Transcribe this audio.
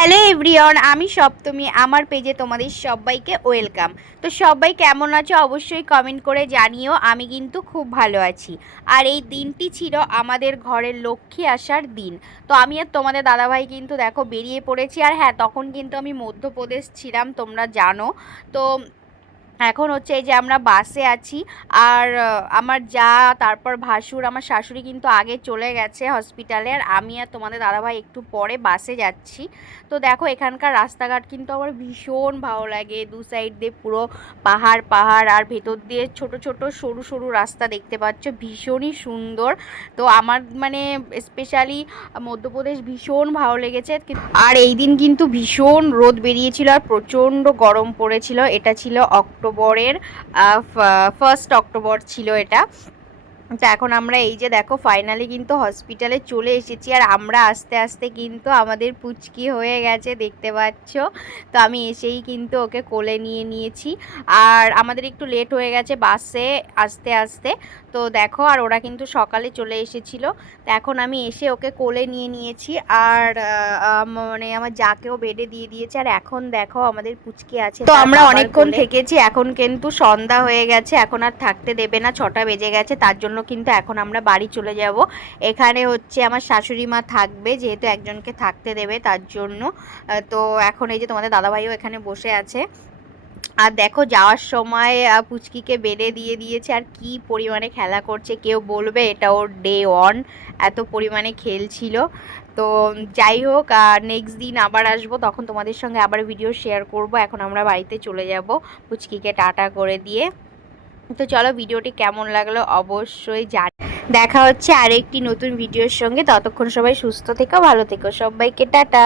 Hello everyone, আমি সপ্তমী। আমার পেজে তোমাদের সবাইকে ওয়েলকাম। তো সবাই কেমন আছো অবশ্যই কমেন্ট করে জানিও। আমি কিন্তু খুব ভালো আছি। আর এই দিনটি ছিল আমাদের ঘরের লক্ষ্মী আসার দিন। তো আমি আর তোমাদের দাদাভাই কিন্তু দেখো বেরিয়ে পড়েছি। আর হ্যাঁ, তখন কিন্তু আমি মধ্যপ্রদেশ ছিলাম, তোমরা জানো। তো এখন হচ্ছে এই যে আমরা বাসে আছি। আর আমার যা, তারপর ভাসুর, আমার শাশুড়ি কিন্তু আগে চলে গেছে হসপিটালে। আর আমি আর তোমাদের দাদাভাই একটু পরে বাসে যাচ্ছি। তো দেখো এখানকার রাস্তাঘাট কিন্তু আমার ভীষণ ভালো লাগে। দু সাইড দিয়ে পুরো পাহাড় পাহাড়, আর ভেতর দিয়ে ছোট ছোট সরু সরু রাস্তা দেখতে পাচ্ছ, ভীষণই সুন্দর। তো আমার মানে স্পেশালি মধ্যপ্রদেশ ভীষণ ভালো লেগেছে। আর এই দিন কিন্তু ভীষণ রোদ বেরিয়েছিল আর প্রচণ্ড গরম পড়েছিল। এটা ছিল অক্টোবরের 1 অক্টোবর ছিল এটা। তো এখন আমরা এই যে দেখো ফাইনালি কিন্তু হসপিটালে চলে এসেছি। আর আমরা আস্তে আস্তে কিন্তু আমাদের পুচকি হয়ে গেছে, দেখতে পাচ্ছ। তো আমি এসেই কিন্তু ওকে কোলে নিয়ে নিয়েছি। আর আমাদের একটু লেট হয়ে গেছে বাসে আস্তে আস্তে। তো দেখো, আর ওরা কিন্তু সকালে চলে এসেছিল। তো এখন আমি এসে ওকে কোলে নিয়ে নিয়েছি। আর মানে আমার যাকেও বেডে দিয়ে দিয়েছে। আর এখন দেখো আমাদের পুচকি আছে। তো আমরা অনেকক্ষণ থেকেছি, এখন কিন্তু সন্ধ্যা হয়ে গেছে, এখন আর থাকতে দেবে না, 6টা বেজে গেছে। তার জন্য কিন্তু এখন আমরা বাড়ি চলে যাব। এখানে হচ্ছে আমার শাশুড়ি মা থাকবে, যেহেতু একজনকে থাকতে দেবে তার জন্য। তো এখন এই যে তোমাদের দাদাভাইও এখানে বসে আছে। আর দেখো যাওয়ার সময় পুচকিকে বেডে দিয়ে দিয়েছে। আর কি পরিমাণে খেলা করছে, কেউ বলবে এটা ওর ডে 1, এত পরিমাণে খেলছিল। তো যাই হোক, নেক্সট দিন আবার আসবো, তখন তোমাদের সঙ্গে আবার ভিডিও শেয়ার করব। এখন আমরা বাড়িতে চলে যাব পুচকিকে টাটা করে দিয়ে। তো চলো, ভিডিওটি কেমন লাগলো অবশ্যই দেখা হচ্ছে আরেকটি নতুন ভিডিওর সঙ্গে। ততক্ষণ সবাই সুস্থ থেকো, ভালো থেকো, সবাইকে টাটা।